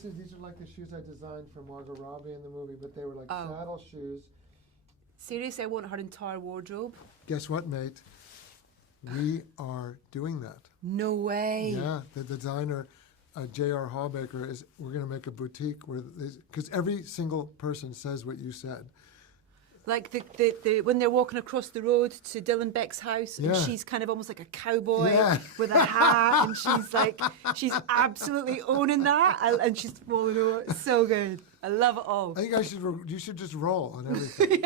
these are like the shoes I designed for Margot Robbie in the movie, but they were like saddle shoes. Seriously, I want her entire wardrobe. Guess what, mate? We are doing that. No way. Yeah, the designer, J.R. Hallbaker, we're going to make a boutique where, because every single person says what you said. Like the when they're walking across the road to Dylan Beck's house, and she's kind of almost like a cowboy with a hat, and she's absolutely owning that, and she's falling over. It's so good. I love it all. I think you should just roll on everything.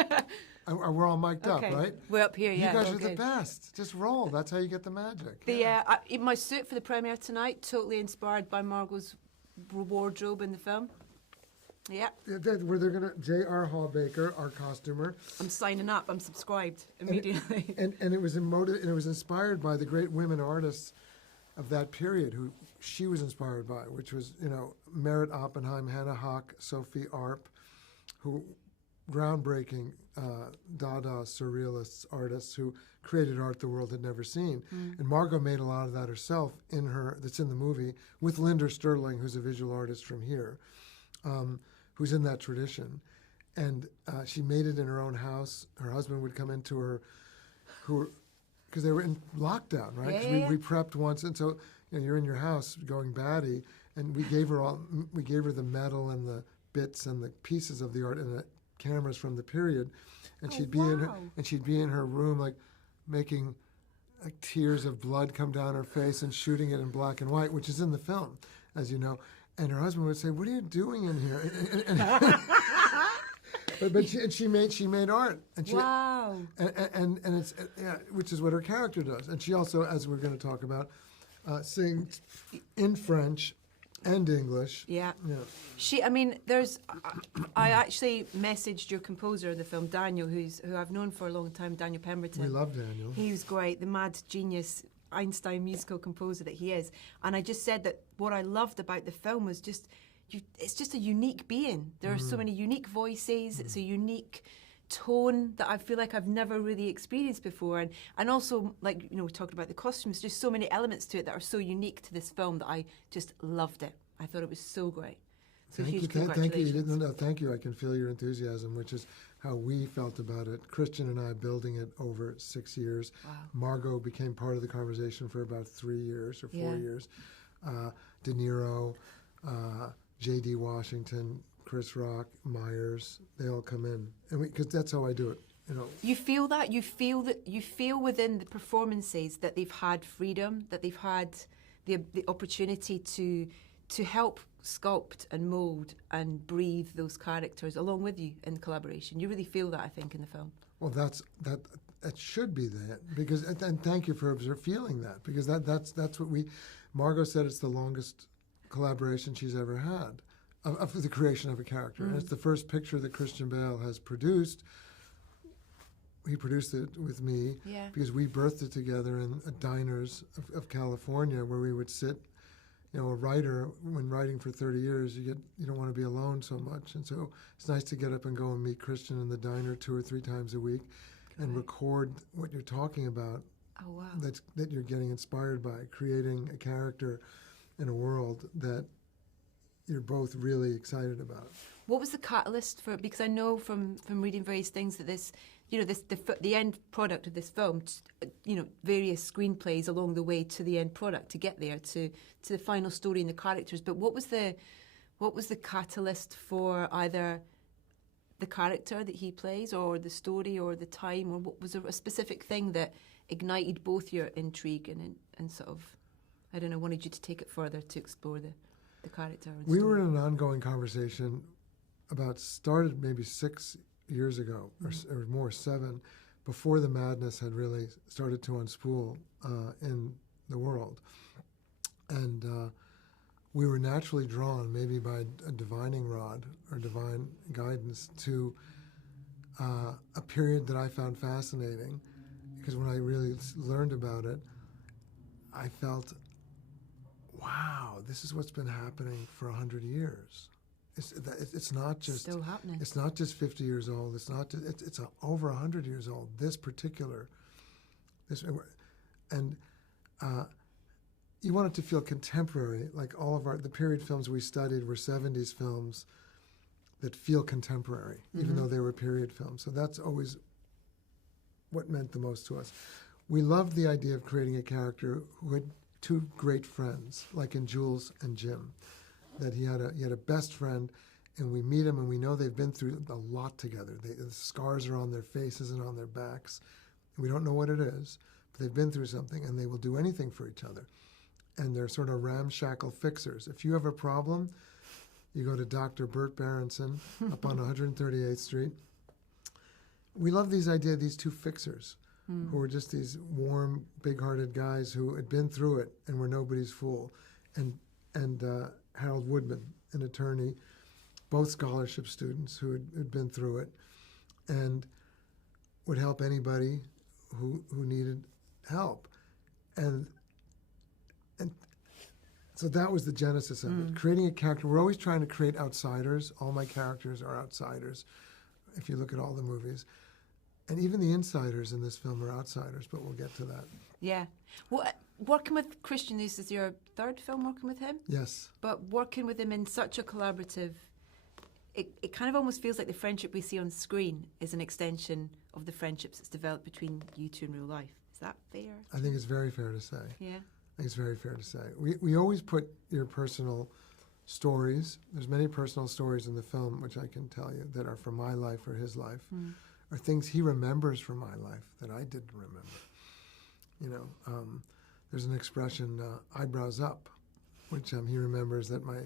We're all mic'd up, right? We're up here, yeah. You guys are the best. Just roll. That's how you get the magic. My suit for the premiere tonight, totally inspired by Margot's wardrobe in the film. Yeah. Where they're gonna J.R. Hallbaker, our costumer. I'm signing up. I'm subscribed immediately. And it was inspired by the great women artists of that period who she was inspired by, which was Merritt Oppenheim, Hannah Hock, Sophie Arp, who groundbreaking Dada surrealists artists who created art the world had never seen. And Margot made a lot of that herself that's in the movie with Linda Sterling, who's a visual artist from here. Who's in that tradition. And she made it in her own house. Her husband would come into her, because they were in lockdown, right? Yeah. We prepped once, and so you're in your house going batty, and we gave her the metal and the bits and the pieces of the art and the cameras from the period, and she'd be in her room like making like tears of blood come down her face and shooting it in black and white, which is in the film, as you know. And her husband would say, "What are you doing in here?" but she made art. And wow. And it's which is what her character does. And she also, as we're going to talk about, sings in French and English. Yeah. I actually messaged your composer of the film, Daniel, who I've known for a long time, Daniel Pemberton. We love Daniel. He was great, the mad genius Einstein musical composer that he is. And I just said that what I loved about the film was it's just a unique being. There are so many unique voices. It's a unique tone that I feel like I've never really experienced before. And also, like, we talked about the costumes, just so many elements to it that are so unique to this film that I just loved it. I thought it was so great. So thank huge you. congratulations. Thank you. I can feel your enthusiasm, which is how we felt about it. Christian and I building it over 6 years. Wow. Margot became part of the conversation for about 3 years or 4 years. De Niro, J.D. Washington, Chris Rock, Myers, they all come in, and because that's how I do it. You feel that. You feel within the performances that they've had freedom, that they've had the opportunity to help sculpt and mould and breathe those characters along with you in collaboration. You really feel that, I think, in the film. Well, that should be that, because, and thank you for feeling that, because that's what Margot said it's the longest collaboration she's ever had of the creation of a character. And it's the first picture that Christian Bale has produced. He produced it with me because we birthed it together in diners of California, where we would sit. A writer, when writing for 30 years, you don't want to be alone so much. And so it's nice to get up and go and meet Christian in the diner 2 or 3 times a week and record what you're talking about. Oh, wow. That you're getting inspired by, creating a character in a world that you're both really excited about. What was the catalyst for it? Because I know from reading various things that this, the end product of this film, various screenplays along the way to the end product to get there to the final story and the characters. But what was the catalyst for either the character that he plays, or the story, or the time, or what was a specific thing that ignited both your intrigue and sort of, I don't know, wanted you to take it further to explore the character? We were in an ongoing conversation started maybe 6 years ago, or more, 7, before the madness had really started to unspool in the world. And we were naturally drawn, maybe by a divining rod or divine guidance, to a period that I found fascinating, because when I really learned about it, I felt, wow, this is what's been happening for 100 years. It's not just still happening. It's not just 50 years old. It's not. It's over 100 years old. And you want it to feel contemporary. Like all of the period films we studied were 70s films that feel contemporary, even though they were period films. So that's always what meant the most to us. We loved the idea of creating a character who had two great friends, like in Jules and Jim, that he had a best friend, and we meet him and we know they've been through a lot together. The scars are on their faces and on their backs. We don't know what it is, but they've been through something, and they will do anything for each other. And they're sort of ramshackle fixers. If you have a problem, you go to Dr. Bert Berenson up on 138th Street. We love these two fixers who were just these warm, big-hearted guys who had been through it and were nobody's fool. And Harold Woodman, an attorney, both scholarship students who had been through it and would help anybody who needed help. And so that was the genesis of it, creating a character. We're always trying to create outsiders. All my characters are outsiders, if you look at all the movies. And even the insiders in this film are outsiders, but we'll get to that. Yeah. Well, working with Christian, this is your third film working with him? Yes. But working with him in such a collaborative, it kind of almost feels like the friendship we see on screen is an extension of the friendships that's developed between you two in real life. Is that fair? I think it's very fair to say. Yeah. I think it's very fair to say. We always put your personal stories. There's many personal stories in the film, which I can tell you, that are from my life or his life, or things he remembers from my life that I didn't remember. You know, there's an expression, eyebrows up, which he remembers that my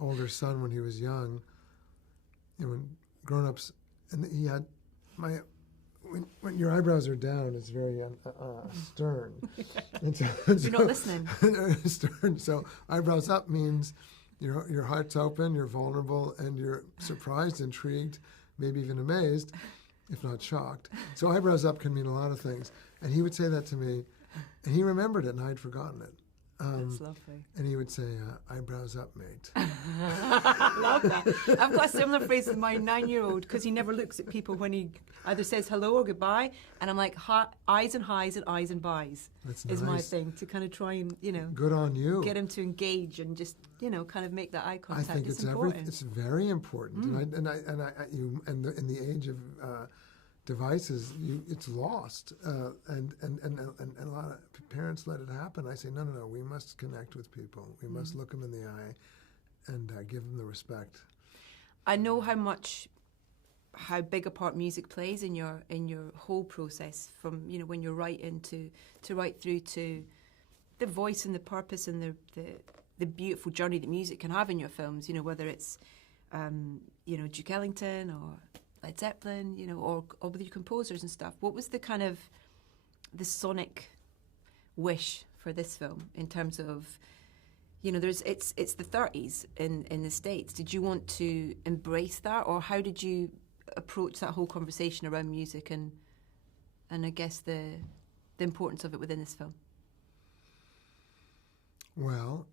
older son, when he was young, when grown-ups, and he had when your eyebrows are down, it's very stern. And so, You're not listening. Stern. So eyebrows up means your heart's open, you're vulnerable, and you're surprised, intrigued, maybe even amazed, if not shocked. So eyebrows up can mean a lot of things. And he would say that to me, and he remembered it, and I had forgotten it. That's lovely. And he would say, eyebrows up, mate. Love that. I've got a similar phrase with my 9-year-old, because he never looks at people when he either says hello or goodbye. And I'm like, eyes and highs and eyes and buys. That's is nice. my thing, to kind of try and, Good on you. get him to engage and just, kind of make that eye contact. I think it's important. It's very important. And in the age of devices, it's lost, and a lot of parents let it happen. I say, no, we must connect with people. We must look them in the eye and give them the respect. I know how big a part music plays in your whole process, from when you're writing to right through to the voice and the purpose and the beautiful journey that music can have in your films. Whether it's Duke Ellington or Led Zeppelin, or with your composers and stuff. What was the kind of the sonic wish for this film in terms of, it's the 30s in the States. Did you want to embrace that, or how did you approach that whole conversation around music and I guess the importance of it within this film? Well,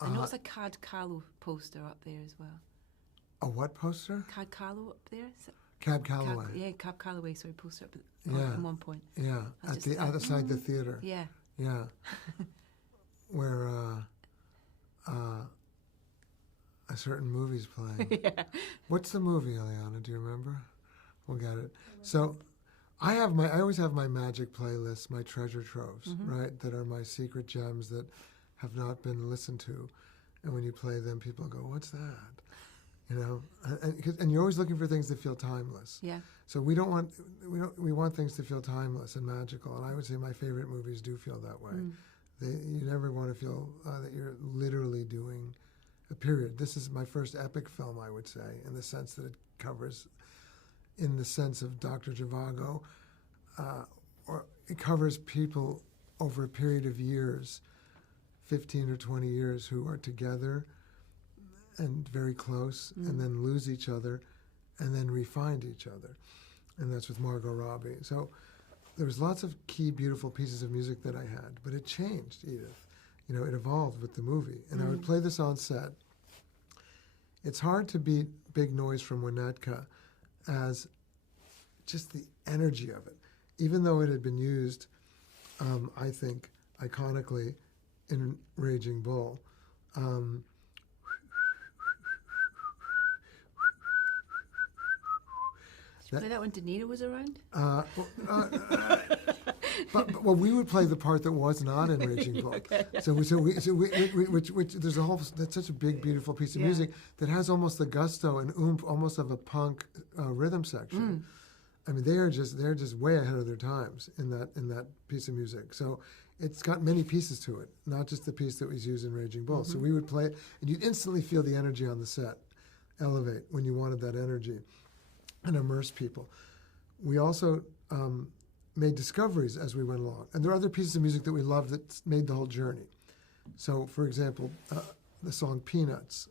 I know it's a Cad Callow poster up there as well. A what poster? Cad Callow up there. Cab Calloway. Cab Calloway, sorry, poster up at one point. Yeah, at the other side of the theater. Yeah. Yeah. Where a certain movie's playing. Yeah. What's the movie, Eliana? Do you remember? We'll get it. So I always have my magic playlists, my treasure troves, right? That are my secret gems that have not been listened to. And when you play them, people go, what's that? And you're always looking for things that feel timeless. Yeah. So we want things to feel timeless and magical. And I would say my favorite movies do feel that way. You never want to feel that you're literally doing a period. This is my first epic film, I would say, in the sense that it covers, in the sense of Dr. Zhivago, or it covers people over a period of years, 15 or 20 years, who are together and very close, and then lose each other, and then re-find each other. And that's with Margot Robbie. So there was lots of key, beautiful pieces of music that I had, but it changed, Edith. It evolved with the movie. And I would play this on set. It's hard to beat Big Noise from Winnetka as just the energy of it. Even though it had been used, I think, iconically in Raging Bull. Play that when De Niro was around? Well, we would play the part that was not in Raging Bull. Okay. So which there's a whole, that's such a big, beautiful piece of music that has almost the gusto and oomph almost of a punk rhythm section. I mean, they're just way ahead of their times in that piece of music. So it's got many pieces to it, not just the piece that was used in Raging Bull. So we would play it, and you'd instantly feel the energy on the set elevate when you wanted that energy and immerse people. We also made discoveries as we went along. And there are other pieces of music that we loved that made the whole journey. So, for example, the song Peanuts,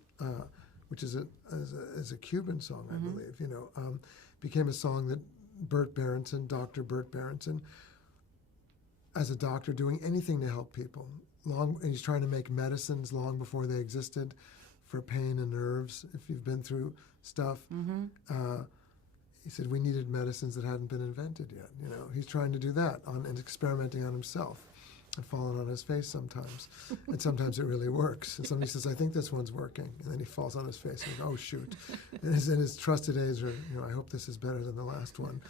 which is a Cuban song, I believe, became a song that Dr. Burt Berenson, as a doctor doing anything to help people. And he's trying to make medicines long before they existed for pain and nerves, if you've been through stuff. He said we needed medicines that hadn't been invented yet. He's trying to do that and experimenting on himself and falling on his face sometimes. And sometimes it really works. And somebody says, I think this one's working. And then he falls on his face and goes, oh, shoot. And his trusted aides are, I hope this is better than the last one.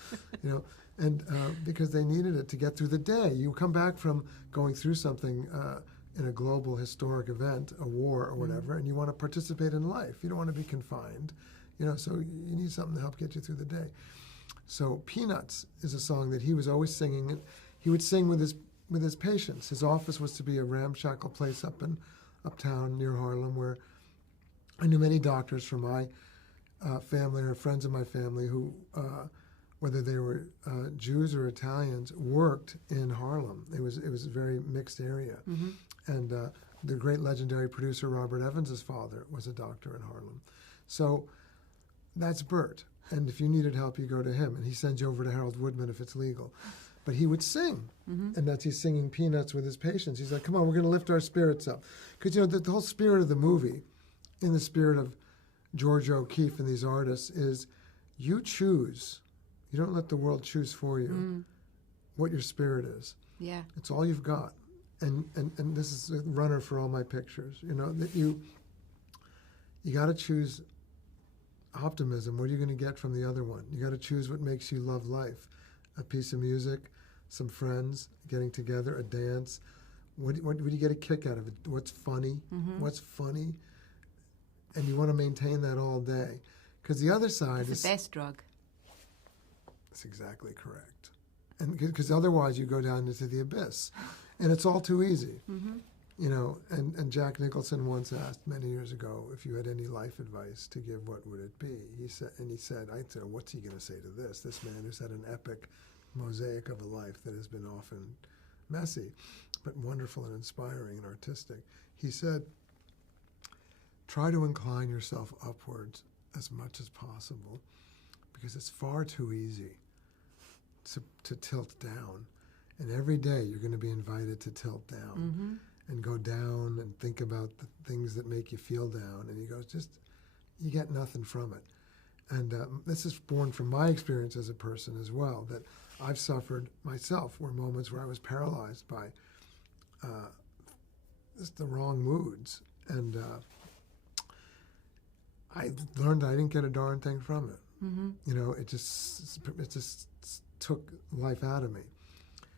And because they needed it to get through the day. You come back from going through something in a global historic event, a war or whatever, and you want to participate in life. You don't want to be confined. So you need something to help get you through the day. So Peanuts is a song that he was always singing. He would sing with his patients. His office was to be a ramshackle place uptown near Harlem, where I knew many doctors from my family or friends of my family who, whether they were Jews or Italians, worked in Harlem. It was a very mixed area. And the great legendary producer Robert Evans's father was a doctor in Harlem. So that's Bert. And if you needed help, you go to him. And he sends you over to Harold Woodman if it's legal. But he would sing. And that's he's singing Peanuts with his patients. He's like, come on, we're going to lift our spirits up. Because, the whole spirit of the movie, in the spirit of George O'Keeffe and these artists, is you choose. You don't let the world choose for you what your spirit is. Yeah. It's all you've got. And this is a runner for all my pictures, that you got to choose optimism. What are you going to get from the other one? You got to choose what makes you love life. A piece of music, some friends getting together, a dance. What do you get a kick out of it? What's funny? What's funny? And you want to maintain that all day. Because the other side is... the best drug. That's exactly correct. And because otherwise you go down into the abyss. And it's all too easy. And Jack Nicholson once asked many years ago if you had any life advice to give, what would it be? He said, I'd say, what's he going to say to this man who's had an epic mosaic of a life that has been often messy, but wonderful and inspiring and artistic. He said, try to incline yourself upwards as much as possible, because it's far too easy to tilt down. And every day you're going to be invited to tilt down. And go down and think about the things that make you feel down. And he goes, you get nothing from it. And this is born from my experience as a person as well, that I've suffered myself, were moments where I was paralyzed by just the wrong moods. And I learned I didn't get a darn thing from it. It just took life out of me.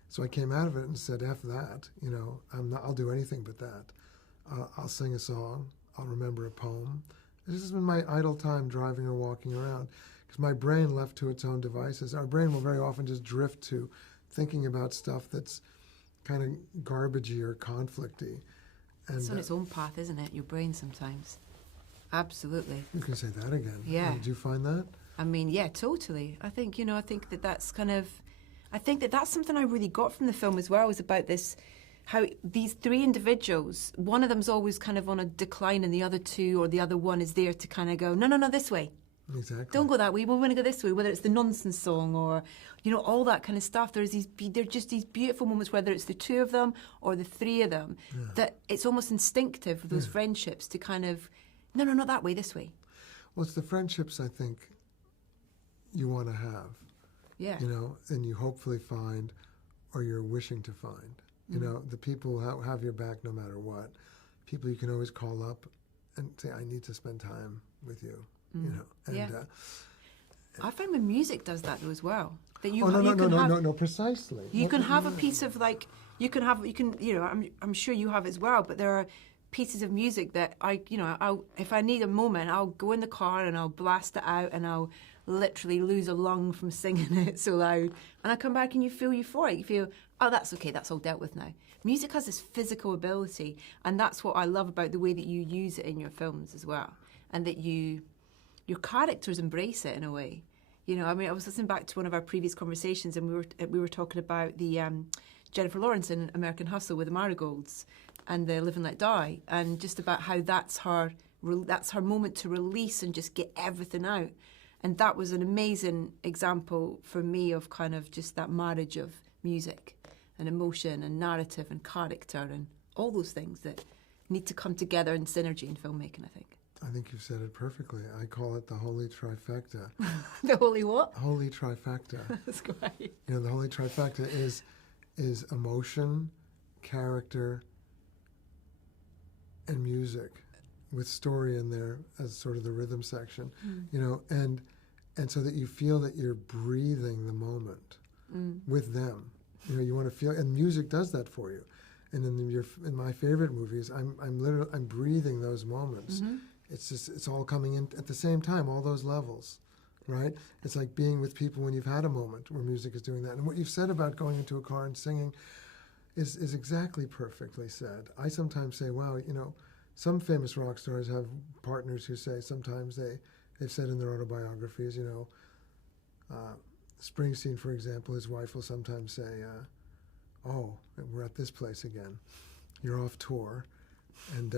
So I came out of it and said, F that, I'll do anything but that. I'll sing a song. I'll remember a poem. This has been my idle time driving or walking around, because my brain, left to its own devices, our brain will very often just drift to thinking about stuff that's kind of garbagey or conflicty. And it's on its own path, isn't it? Your brain sometimes. Absolutely. You can say that again. Yeah. Did you find that? I mean, yeah, totally. I think, that's kind of... I think that's something I really got from the film as well, was about this, how these three individuals, one of them's always kind of on a decline and the other two or the other one is there to kind of go, no, this way. Exactly. Don't go that way, we want to go this way, whether it's the nonsense song or, all that kind of stuff. They're just these beautiful moments, whether it's the two of them or the three of them, that it's almost instinctive, those friendships, to kind of, no, not that way, this way. Well, it's the friendships I think you want to have. Yeah. And you hopefully find, or you're wishing to find. You know, the people who have your back no matter what. People you can always call up and say, I need to spend time with you. You know, and I find when music does that though as well. That you, no, precisely. You can have a piece of like, you can, you know, I'm sure you have as well, but there are pieces of music that if I need a moment, I'll go in the car and I'll blast it out and I'll literally lose a lung from singing it so loud. And I come back and you feel euphoric. You feel, oh, that's okay, that's all dealt with now. Music has this physical ability, and that's what I love about the way that you use it in your films as well, and that your characters embrace it in a way. You know, I mean, I was listening back to one of our previous conversations, and we were talking about the Jennifer Lawrence in American Hustle with the Marigolds and the Live and Let Die, and just about how that's her moment to release and just get everything out. And that was an amazing example for me of kind of just that marriage of music and emotion and narrative and character and all those things that need to come together in synergy in filmmaking, I think. I think you've said it perfectly. I call it the holy trifecta. The holy what? Holy trifecta. That's great. You know, the holy trifecta is emotion, character, and music, with story in there as sort of the rhythm section. You know, and so that you feel that you're breathing the moment with them. You know, you want to feel, and music does that for you. And in my favorite movies, I'm breathing those moments. It's all coming in at the same time, all those levels, right? It's like being with people when you've had a moment where music is doing that. And what you've said about going into a car and singing is exactly perfectly said. I sometimes say, wow, you know, some famous rock stars have partners who say sometimes they've said in their autobiographies, you know, Springsteen, for example, his wife will sometimes say, oh, we're at this place again. You're off tour, and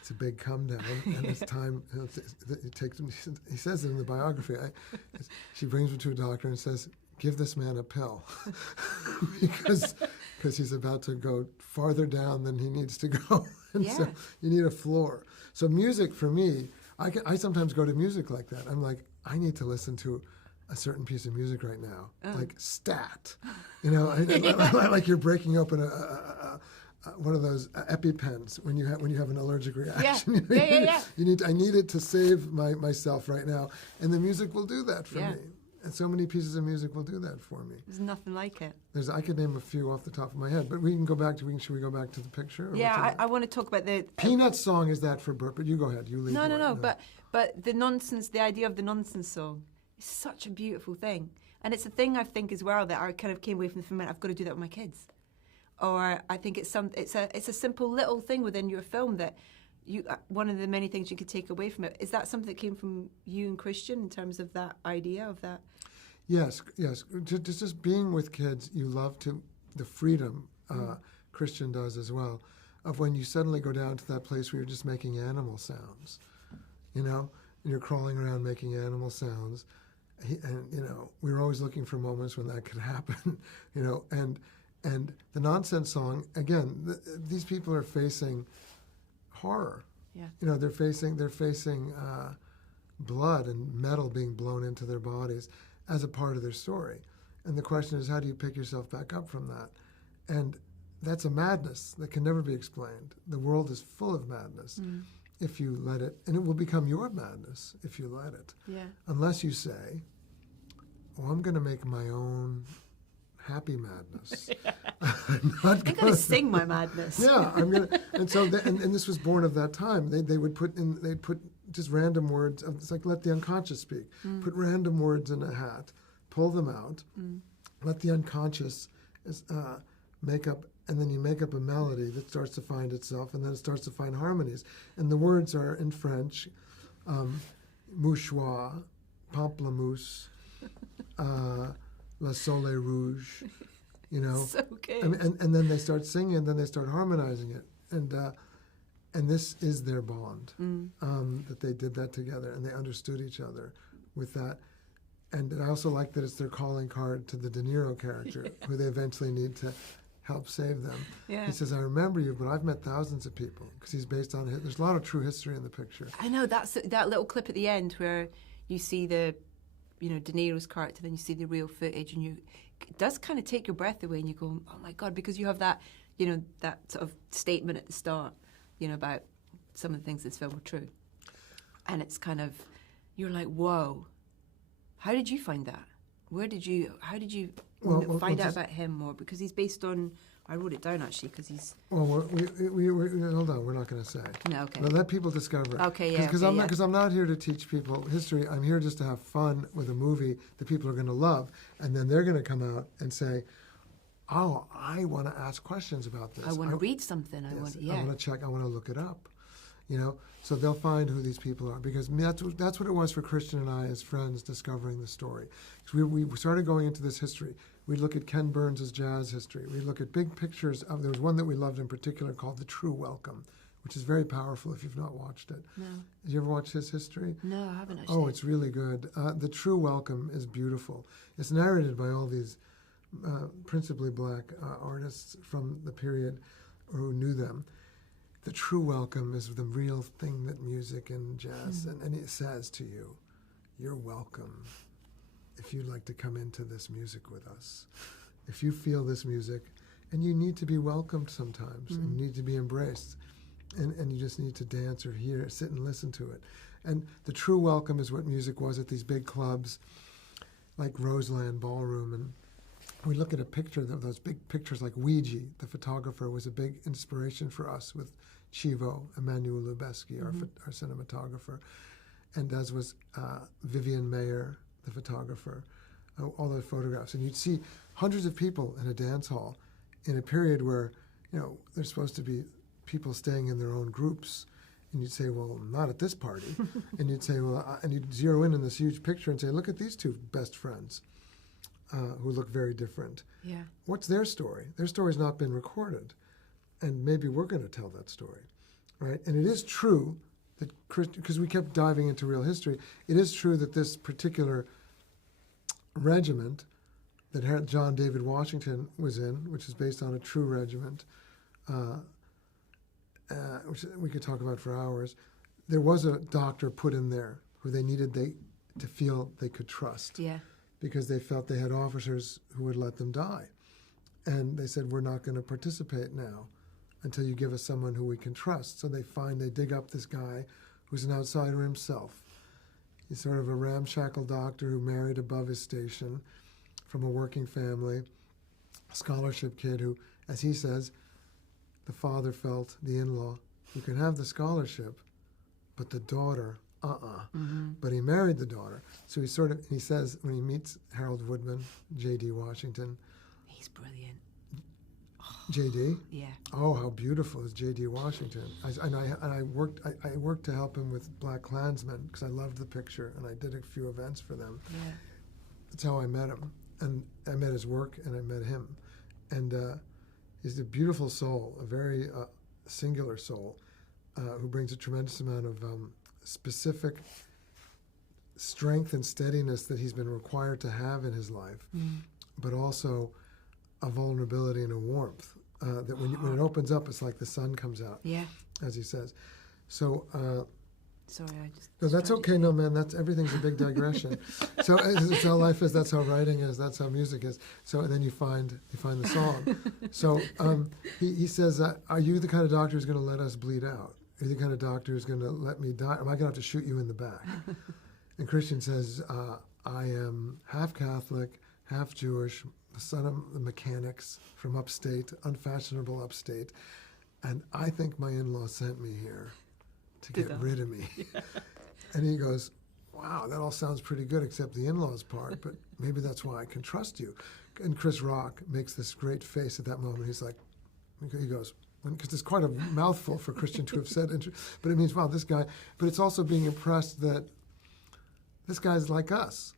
it's a big come down, and it's time. It takes. He says it in the biography. She brings him to a doctor and says, "Give this man a pill," because he's about to go farther down than he needs to go, and so you need a floor. So music for me, I sometimes go to music like that. I'm like, I need to listen to a certain piece of music right now, like Stat, you know, like you're breaking open one of those EpiPens when you have an allergic reaction. Yeah. I need it to save myself right now, and the music will do that for me. And so many pieces of music will do that for me. There's nothing like it. I could name a few off the top of my head, but we can go back to. Should we go back to the picture? Yeah, I want to talk about the Peanuts song. Is that for Bert? But you go ahead. You lead. No. But the nonsense, the idea of the nonsense song. It's such a beautiful thing. And it's a thing I think as well that I kind of came away from the film, I've got to do that with my kids. Or I think it's a simple little thing within your film that one of the many things you could take away from it. Is that something that came from you and Christian in terms of that idea of that? Yes. Just being with kids, you love the freedom, Christian does as well, of when you suddenly go down to that place where you're just making animal sounds, you know, and you're crawling around making animal sounds. And, you know, we were always looking for moments when that could happen, you know, and the nonsense song, again, these people are facing horror. Yeah. You know, they're facing blood and metal being blown into their bodies as a part of their story. And the question is, how do you pick yourself back up from that? And that's a madness that can never be explained. The world is full of madness. If you let it, and it will become your madness if you let it. Yeah. Unless you say, "Oh, I'm going to make my own happy madness." I'm going to sing my madness. Yeah, I'm going to. And so, and this was born of that time. They'd put just random words. It's like let the unconscious speak. Put random words in a hat, pull them out, let the unconscious make up. And then you make up a melody that starts to find itself, and then it starts to find harmonies. And the words are in French, mouchoir, pamplemousse, la soleil rouge, you know. So good. And then they start singing, and then they start harmonizing it. And this is their bond, that they did that together, and they understood each other with that. And I also like that it's their calling card to the De Niro character, who they eventually need to help save them. Yeah. He says, "I remember you, but I've met thousands of people," because he's based on it. There's a lot of true history in the picture. I know, that's that little clip at the end where you see the, you know, De Niro's character, then you see the real footage, and it does kind of take your breath away, and you go, oh my God, because you have that, that sort of statement at the start, about some of the things in this film were true. And it's kind of, you're like, whoa, how did you find that? How did you find out about him more? Because he's based on, I wrote it down actually, because he's... Well, we hold on, we're not going to say. No, okay. But let people discover it. Okay, yeah. Because I'm not here to teach people history. I'm here just to have fun with a movie that people are going to love. And then they're going to come out and say, oh, I want to ask questions about this. I want to read something. I want to check. I want to look it up. So they'll find who these people are, because that's what it was for Christian and I as friends discovering the story. We started going into this history. We'd look at Ken Burns' jazz history. We'd look at big pictures of, there was one that we loved in particular called The True Welcome, which is very powerful if you've not watched it. No. Did you ever watch his history? No, I haven't actually. Oh, it's really good. The True Welcome is beautiful. It's narrated by all these principally black artists from the period who knew them. The true welcome is the real thing that music and jazz, and it says to you, you're welcome if you'd like to come into this music with us. If you feel this music, and you need to be welcomed sometimes, and you need to be embraced, and you just need to dance or sit and listen to it. And the true welcome is what music was at these big clubs, like Roseland Ballroom, and we look at a picture of those big pictures, like Ouija, the photographer, was a big inspiration for us with Chivo, Emmanuel Lubezki, our cinematographer, and as was Vivian Mayer, the photographer, all those photographs. And you'd see hundreds of people in a dance hall in a period where, there's supposed to be people staying in their own groups. And you'd say, well, not at this party. And you'd say, well, and you'd zero in on this huge picture and say, look at these two best friends who look very different. Yeah. What's their story? Their story's not been recorded. And maybe we're going to tell that story, right? And it is true that, because we kept diving into real history, it is true that this particular regiment that John David Washington was in, which is based on a true regiment, which we could talk about for hours, there was a doctor put in there who they needed to feel they could trust. Yeah. Because they felt they had officers who would let them die. And they said, we're not going to participate now until you give us someone who we can trust. So they dig up this guy who's an outsider himself. He's sort of a ramshackle doctor who married above his station from a working family, a scholarship kid who, as he says, the father felt, the in-law, you can have the scholarship, but the daughter, But he married the daughter. So he says when he meets Harold Woodman, J.D. Washington. He's brilliant. J.D.? Yeah. Oh, how beautiful is J.D. Washington. I worked to help him with Black Klansmen because I loved the picture, and I did a few events for them. Yeah. That's how I met him. And I met his work, and I met him. And he's a beautiful soul, a very singular soul, who brings a tremendous amount of specific strength and steadiness that he's been required to have in his life, but also a vulnerability and a warmth that when it opens up, it's like the sun comes out, as he says. So, sorry, I just... No, that's okay. No, man, everything's a big digression. So that's how life is. That's how writing is. That's how music is. So and then you find the song. So he says, "Are you the kind of doctor who's going to let us bleed out? Are you the kind of doctor who's going to let me die? Am I going to have to shoot you in the back?" And Christian says, "I am half Catholic, half Jewish, the son of the mechanics from upstate, unfashionable upstate, and I think my in-law sent me here to get rid of me." Yeah. And he goes, "Wow, that all sounds pretty good except the in-laws part, but maybe that's why I can trust you." And Chris Rock makes this great face at that moment. He's like, he goes, because it's quite a mouthful for Christian to have said, but it means, wow, this guy, but it's also being impressed that this guy's like us.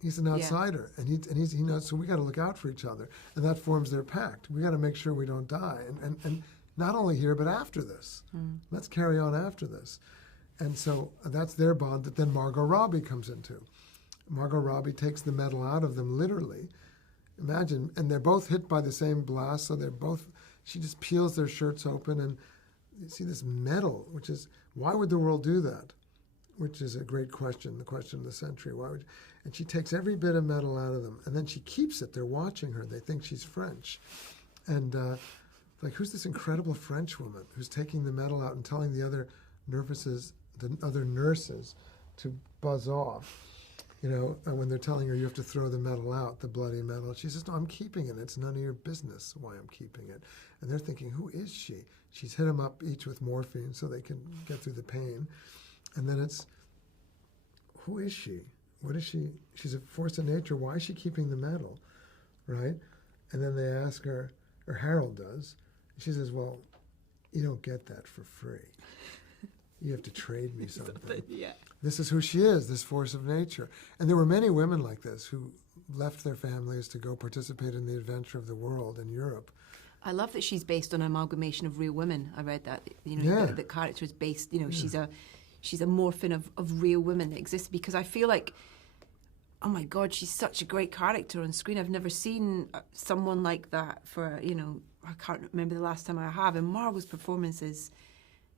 He's an outsider, and he knows, so we got to look out for each other, and that forms their pact. We got to make sure we don't die, and not only here, but after this. Let's carry on after this. And so that's their bond that then Margot Robbie comes into. Margot Robbie takes the metal out of them, literally. Imagine, and they're both hit by the same blast, so she just peels their shirts open, and you see this metal, which is, why would the world do that? which is a great question, the question of the century. Why would? And she takes every bit of metal out of them, and then she keeps it. They're watching her. They think she's French, and like, who's this incredible French woman who's taking the metal out and telling the other nurses to buzz off? You know, and when they're telling her you have to throw the metal out, the bloody metal, she says, "No, I'm keeping it. It's none of your business why I'm keeping it." And they're thinking, who is she? She's hit them up each with morphine so they can get through the pain. And then it's, who is she? What is she? She's a force of nature. Why is she keeping the metal, right? And then they ask her, or Harold does, she says, well, you don't get that for free. You have to trade me something. Yeah. This is who she is, this force of nature. And there were many women like this who left their families to go participate in the adventure of the world in Europe. I love that she's based on an amalgamation of real women. I read that, you know, Yeah. the character is based, you know, she's a morphing of real women that exist, because I feel like, oh my God, she's such a great character on screen. I've never seen someone like that for, you know, I can't remember the last time I have. And Margot's performance is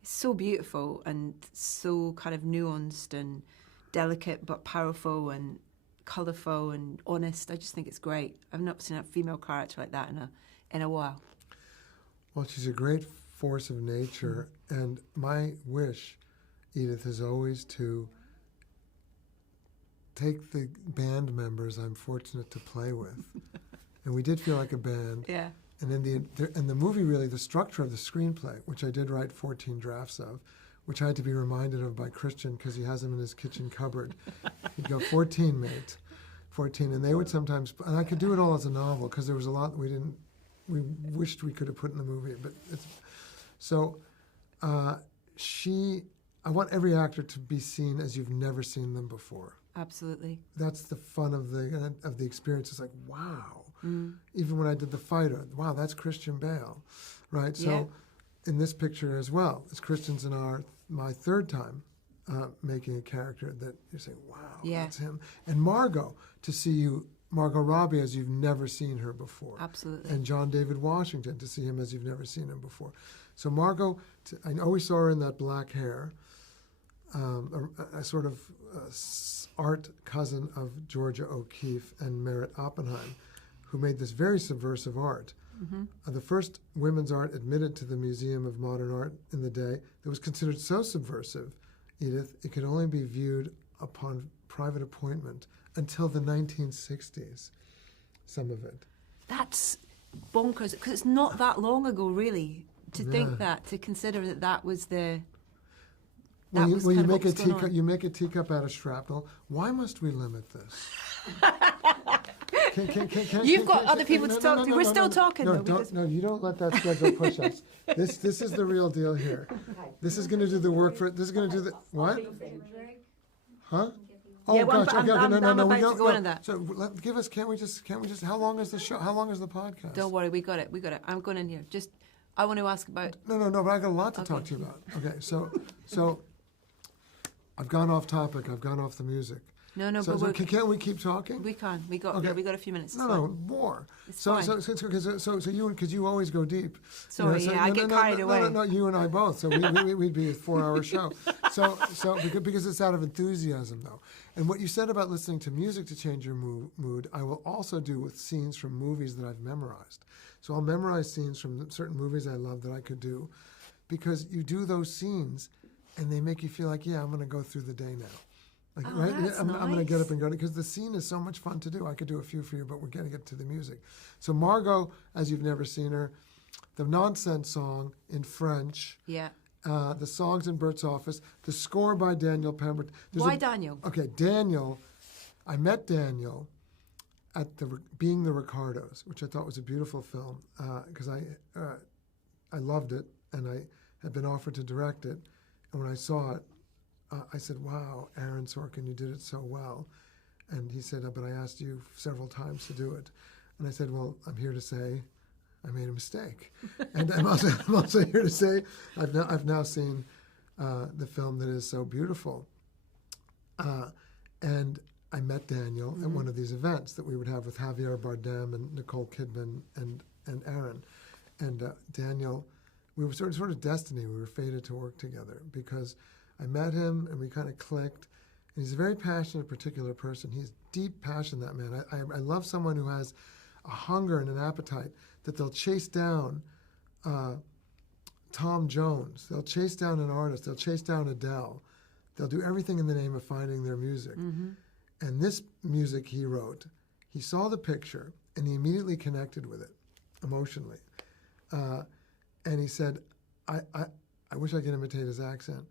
so beautiful and so kind of nuanced and delicate but powerful and colourful and honest. I just think it's great. I've not seen a female character like that in a while. Well, she's a great force of nature, and my wish, Edith, is always to take the band members I'm fortunate to play with, and we did feel like a band. Yeah. And in the movie, really, the structure of the screenplay, which I did write 14 drafts of, which I had to be reminded of by Christian because he has them in his kitchen cupboard. He'd go, 14, mate, 14. And they would sometimes, and I could do it all as a novel because there was a lot we wished we could have put in the movie. But I want every actor to be seen as you've never seen them before. Absolutely. That's the fun of the experience. It's like, wow. Even when I did The Fighter, wow, that's Christian Bale, right? Yeah. So in this picture as well, it's Christian's in my third time making a character that you're saying, wow, that's him. And Margot, to see you, Margot Robbie, as you've never seen her before. Absolutely. And John David Washington, to see him as you've never seen him before. So Margot, I always saw her in that black hair, a sort of art cousin of Georgia O'Keeffe and Merritt Oppenheim, who made this very subversive art. The first women's art admitted to the Museum of Modern Art in the day that was considered so subversive, Edith, it could only be viewed upon private appointment until the 1960s, some of it. That's bonkers, because it's not that long ago, really, to think that, to consider that was the... Well, you make a teacup out of shrapnel. Why must we limit this? You've got other people to talk to. We're still talking, though. No, you don't let that schedule push us. This is the real deal here. This is going to do the work for it. This is going to do the what? Huh? Oh Yeah, well, gosh! I'm about to go into that. So give us. Can't we just? How long is the show? How long is the podcast? Don't worry, we got it. I'm going in here. I want to ask about... No. But I got a lot to talk to you about. Okay, so I've gone off topic. I've gone off the music. No, So but can't we keep talking? we can. We got a few minutes. It's No, fine. more. It's So fine. you, because you always go deep. Sorry, I get carried away. No, you and I both. So we'd be a 4-hour show. So because it's out of enthusiasm, though. And what you said about listening to music to change your mood, I will also do with scenes from movies that I've memorized. So I'll memorize scenes from certain movies I love that I could do, because you do those scenes, and they make you feel like, yeah, I'm going to go through the day now. Like, Oh, right? that's I'm going to get nice. up and go, because the scene is so much fun to do. I could do a few for you, but we're getting it to the music. So Margot, as you've never seen her, the Nonsense song in French, Yeah. the songs in Bert's Office, the score by Daniel Pemberton. Why Daniel? Okay, Daniel, I met Daniel at Being the Ricardos, which I thought was a beautiful film, because I loved it, and I had been offered to direct it. And when I saw it, I said, wow, Aaron Sorkin, you did it so well. And he said, but I asked you several times to do it. And I said, well, I'm here to say I made a mistake. And I'm also here to say I've now seen the film that is so beautiful. And I met Daniel at one of these events that we would have with Javier Bardem and Nicole Kidman and Aaron. And Daniel, we were sort of destiny. We were fated to work together, because I met him, and we kind of clicked. And he's a very passionate, particular person. He has deep passion, that man. I love someone who has a hunger and an appetite that they'll chase down Tom Jones. They'll chase down an artist. They'll chase down Adele. They'll do everything in the name of finding their music. Mm-hmm. And this music he wrote, he saw the picture, and he immediately connected with it emotionally. And he said, I wish I could imitate his accent.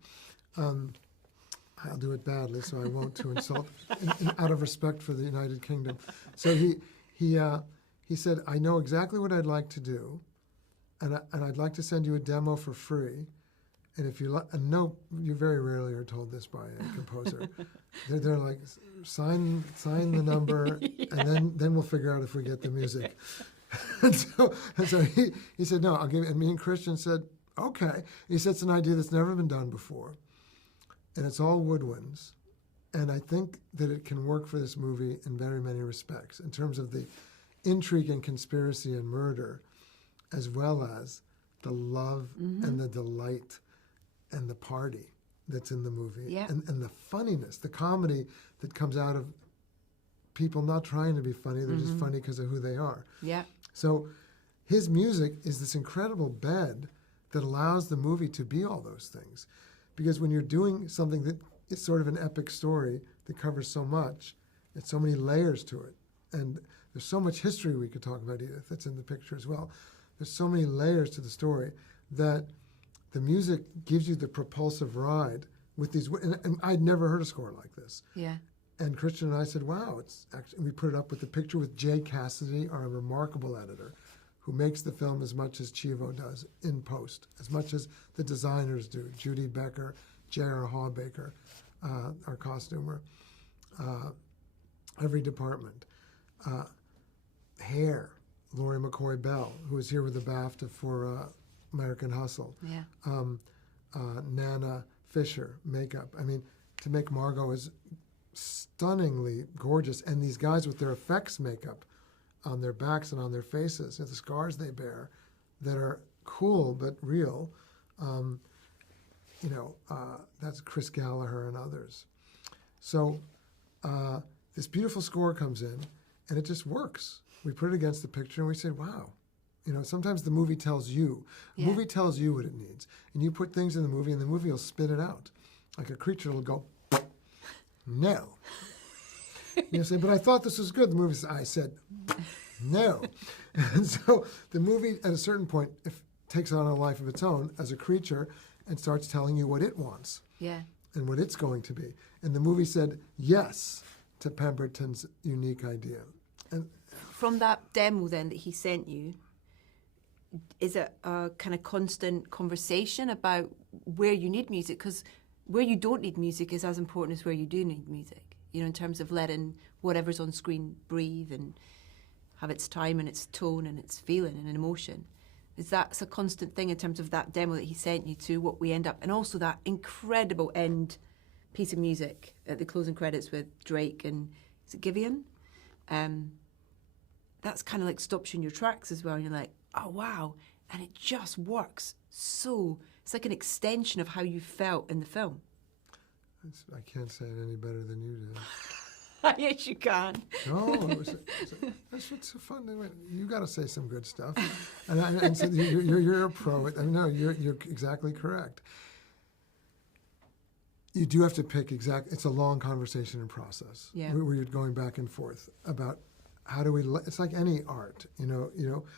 I'll do it badly, so I won't to insult, out of respect for the United Kingdom. So he said, I know exactly what I'd like to do, and I'd like to send you a demo for free. And if you and no, you very rarely are told this by a composer. They're like, sign the number, and then we'll figure out if we get the music. and so he said, no, I'll give it. And me and Christian said, okay. He said, it's an idea that's never been done before, and it's all woodwinds. And I think that it can work for this movie in very many respects, in terms of the intrigue and conspiracy and murder, as well as the love and the delight and the party that's in the movie, and the funniness, the comedy that comes out of people not trying to be funny, they're just funny because of who they are. Yeah. So his music is this incredible bed that allows the movie to be all those things. Because when you're doing something that is sort of an epic story that covers so much, it's so many layers to it. And there's so much history we could talk about, Edith, that's in the picture as well. There's so many layers to the story that the music gives you the propulsive ride with these, and I'd never heard a score like this. Yeah. And Christian and I said, wow, it's actually, we put it up with the picture with Jay Cassidy, our remarkable editor, who makes the film as much as Chivo does in post, as much as the designers do, Judy Becker, J.R. Hawbaker, our costumer, every department. Hair, Laurie McCoy Bell, who was here with the BAFTA for American Hustle. Yeah. Nana Fisher, makeup. I mean, to make Margot is stunningly gorgeous. And these guys with their effects makeup on their backs and on their faces, and the scars they bear that are cool but real, that's Chris Gallagher and others. So this beautiful score comes in, and it just works. We put it against the picture, and we said, wow. Sometimes the movie tells you. The movie tells you what it needs. And you put things in the movie, and the movie will spit it out. Like a creature will go, no. You say, but I thought this was good. The movie says, I said, no. And so the movie, at a certain point, takes on a life of its own as a creature and starts telling you what it wants. Yeah. And what it's going to be. And the movie said yes to Pemberton's unique idea. And from that demo then that he sent you, is it a kind of constant conversation about where you need music? Because where you don't need music is as important as where you do need music, in terms of letting whatever's on screen breathe and have its time and its tone and its feeling and an emotion. Is that a constant thing in terms of that demo that he sent you to what we end up, and also that incredible end piece of music at the closing credits with Drake and, is it Giveon? That's kind of like stops you in your tracks as well, and you're like, oh wow, and it just works so, it's like an extension of how you felt in the film. I can't say it any better than you did. Yes, you can. No, that's what's so fun. You got to say some good stuff, and so you're a pro. I mean, no, you're exactly correct. You do have to pick it's a long conversation and process. Yeah. Where you're going back and forth about how do we. It's like any art,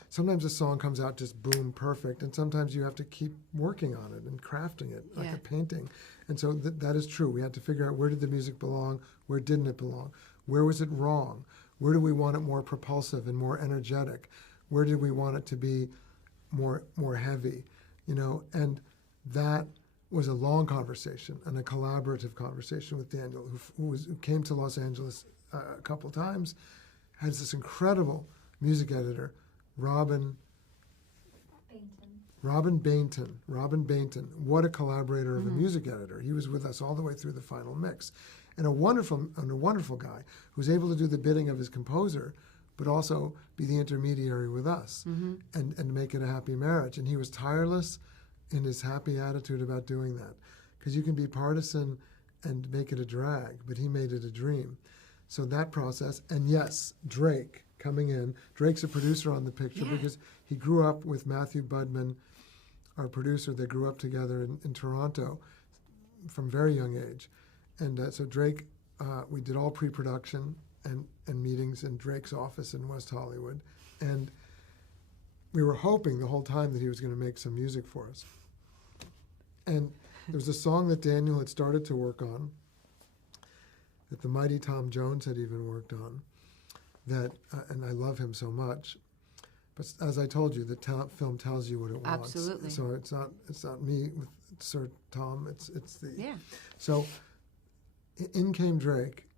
Sometimes a song comes out just boom, perfect, and sometimes you have to keep working on it and crafting it like a painting. And so that is true. We had to figure out where did the music belong, where didn't it belong, where was it wrong, where do we want it more propulsive and more energetic, where did we want it to be more heavy, And that was a long conversation and a collaborative conversation with Daniel, who came to Los Angeles a couple times, has this incredible music editor, Robin Bainton. What a collaborator of a music editor. He was with us all the way through the final mix. And a wonderful guy who's able to do the bidding of his composer, but also be the intermediary with us and make it a happy marriage. And he was tireless in his happy attitude about doing that. because you can be partisan and make it a drag, but he made it a dream. So that process, and yes, Drake coming in. Drake's a producer on the picture because he grew up with Matthew Budman, our producer. They grew up together in Toronto from very young age. And so Drake, we did all pre-production and meetings in Drake's office in West Hollywood. And we were hoping the whole time that he was going to make some music for us. And there was a song that Daniel had started to work on, that the mighty Tom Jones had even worked on, that, and I love him so much. But as I told you, the film tells you what it wants. Absolutely. So it's not me with Sir Tom. It's the Yeah. So in came Drake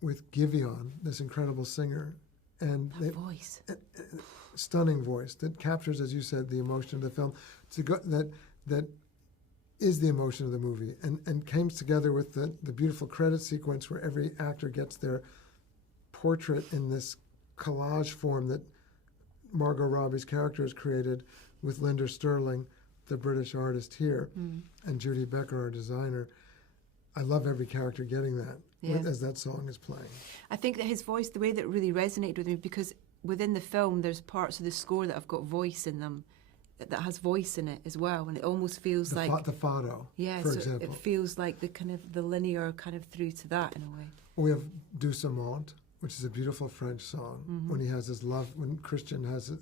with Giveon, this incredible singer, and That voice. Stunning voice that captures, as you said, the emotion of the film. That is the emotion of the movie, and came together with the beautiful credit sequence where every actor gets their portrait in this collage form that Margot Robbie's character has created with Linda Sterling, the British artist here, and Judy Becker, our designer. I love every character getting that as that song is playing. I think that his voice, the way that really resonated with me, because within the film there's parts of the score that have got voice in them, that has voice in it as well, and it almost feels the like the fado, yeah, for so example. it feels like the linear kind of through to that in a way. We have Doucement, which is a beautiful French song. When he has when Christian has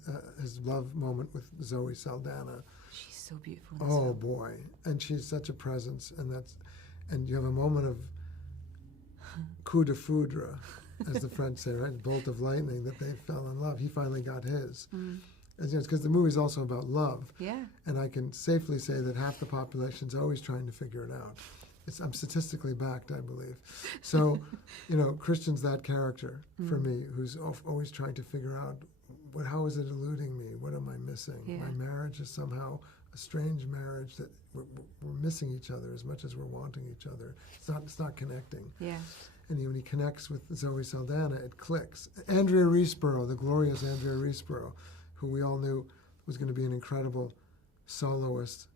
his love moment with Zoe Saldana. She's so beautiful in this Oh film. boy, and she's such a presence, and you have a moment of coup de foudre, as the French say, right? Bolt of lightning, that they fell in love. He finally got his. It's because the movie's also about love. Yeah. And I can safely say that half the population's always trying to figure it out. I'm statistically backed, I believe. So, Christian's that character for me, who's always trying to figure out, how is it eluding me? What am I missing? Yeah. My marriage is somehow a strange marriage that we're missing each other as much as we're wanting each other. It's not connecting. Yeah. And when he connects with Zoe Saldana, it clicks. Andrea Riseborough, the glorious Andrea Riseborough, who we all knew was going to be an incredible soloist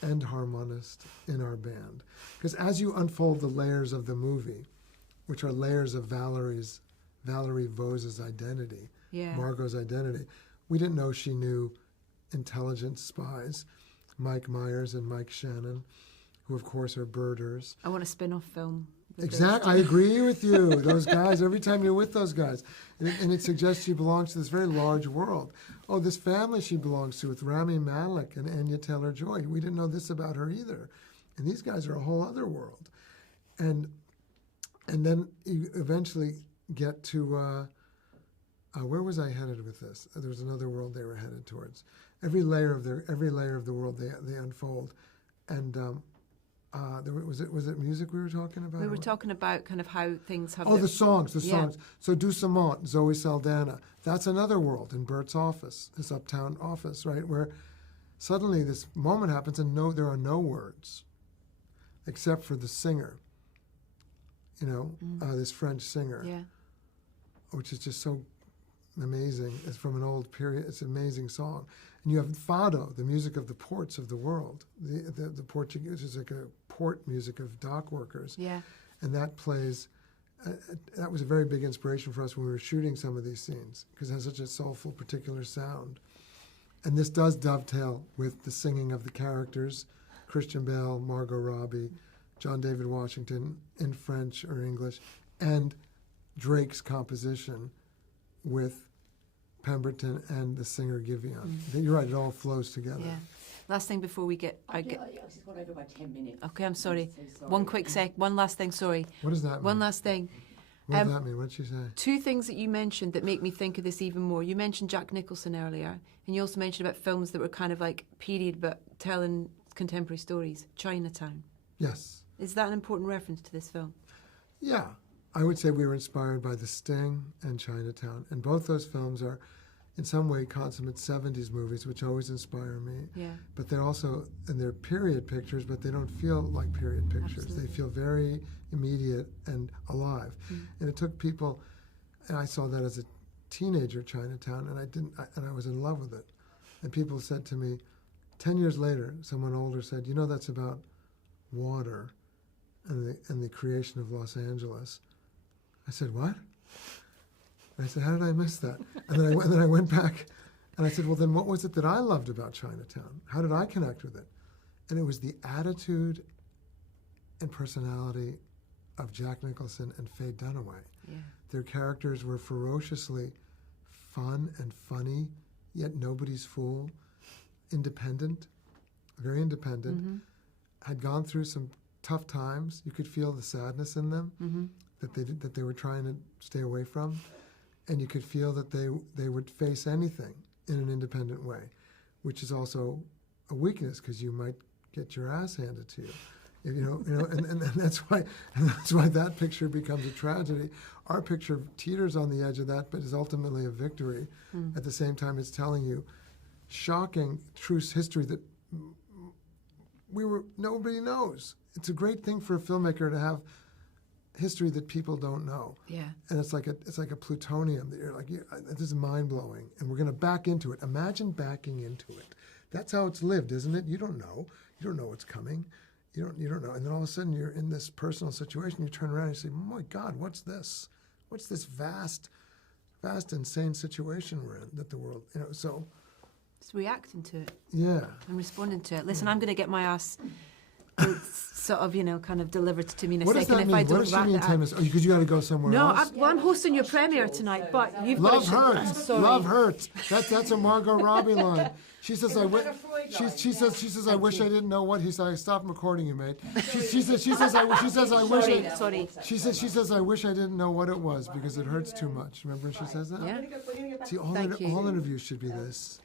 and harmonist in our band. Because as you unfold the layers of the movie, which are layers of Valerie Vose's identity, Margot's identity, we didn't know she knew intelligence spies, Mike Myers and Mike Shannon, who of course are birders. I want a spin-off film. Exactly, I agree with you. Those guys, every time you're with those guys, and it suggests she belongs to this very large world. Oh, this family she belongs to with Rami Malek and Anya Taylor-Joy. We didn't know this about her either. And these guys are a whole other world. And then you eventually get to, where was I headed with this? There was another world they were headed towards. Every layer of the world they unfold. And was it music we were talking about? We were talking about kind of how things have... the songs. So Doucement, Zoe Saldana. That's another world in Bert's office, his uptown office, right, where suddenly this moment happens and there are no words except for the singer, this French singer, which is just so amazing. It's from an old period. It's an amazing song. And you have fado, the music of the ports of the world. The Portuguese is like a port music of dock workers. Yeah. And that plays, that was a very big inspiration for us when we were shooting some of these scenes, because it has such a soulful, particular sound. And this does dovetail with the singing of the characters, Christian Bale, Margot Robbie, John David Washington in French or English, and Drake's composition with Pemberton and the singer Giveon. You're right, it all flows together. Yeah. Last thing before we get... I've just gone over by 10 minutes. Okay, I'm sorry. So sorry. One quick sec. One last thing, sorry. What does that mean? One last thing. What does that mean? What did she say? Two things that you mentioned that make me think of this even more. You mentioned Jack Nicholson earlier, and you also mentioned about films that were kind of like period but telling contemporary stories. Chinatown. Yes. Is that an important reference to this film? Yeah. I would say we were inspired by The Sting and Chinatown. And both those films are, in some way, consummate 70s movies, which always inspire me. Yeah. But they're also, and they're period pictures, but they don't feel like period pictures. Absolutely. They feel very immediate and alive. And it took people, and I saw that as a teenager, Chinatown, and I was in love with it. And people said to me, 10 years later, someone older said, that's about water and the creation of Los Angeles. I said, what? And I said, how did I miss that? And then I went back and I said, well, then what was it that I loved about Chinatown? How did I connect with it? And it was the attitude and personality of Jack Nicholson and Faye Dunaway. Yeah. Their characters were ferociously fun and funny, yet nobody's fool, independent, very independent, Mm-hmm. had gone through some tough times. You could feel the sadness in them Mm-hmm. that they were trying to stay away from, and you could feel that they would face anything in an independent way, which is also a weakness because you might get your ass handed to you. And that's why that picture becomes a tragedy. Our picture teeters on the edge of that, but is ultimately a victory. At the same time, it's telling you shocking true history that nobody knows. It's a great thing for a filmmaker to have history that people don't know. Yeah. And it's like a plutonium that you're like, this is mind blowing, and we're going to back into it. Imagine backing into it. That's how it's lived, isn't it? You don't know. You don't know what's coming. You don't know. And then all of a sudden you're in this personal situation. You turn around and you say, oh my God, what's this? What's this vast, insane situation we're in that the world, so. Just reacting to it. Yeah. And responding to it. Listen, I'm going to get my ass sort of, kind of delivered to me in a What does second that if mean? I What don't does she wrap mean it 10 up. minutes? Oh, because you got to go somewhere No, else? I'm hosting your premiere tonight, but you've Love got to... I'm hurts. sorry. Love hurts. That's a Margot Robbie line. She says, I wish I didn't know what he said. I stopped recording you, mate. She says, I wish. Sorry. She says, I wish I didn't know what it was because it hurts too much. Remember when she says that? Yeah. See, all Thank you. all interviews should be this.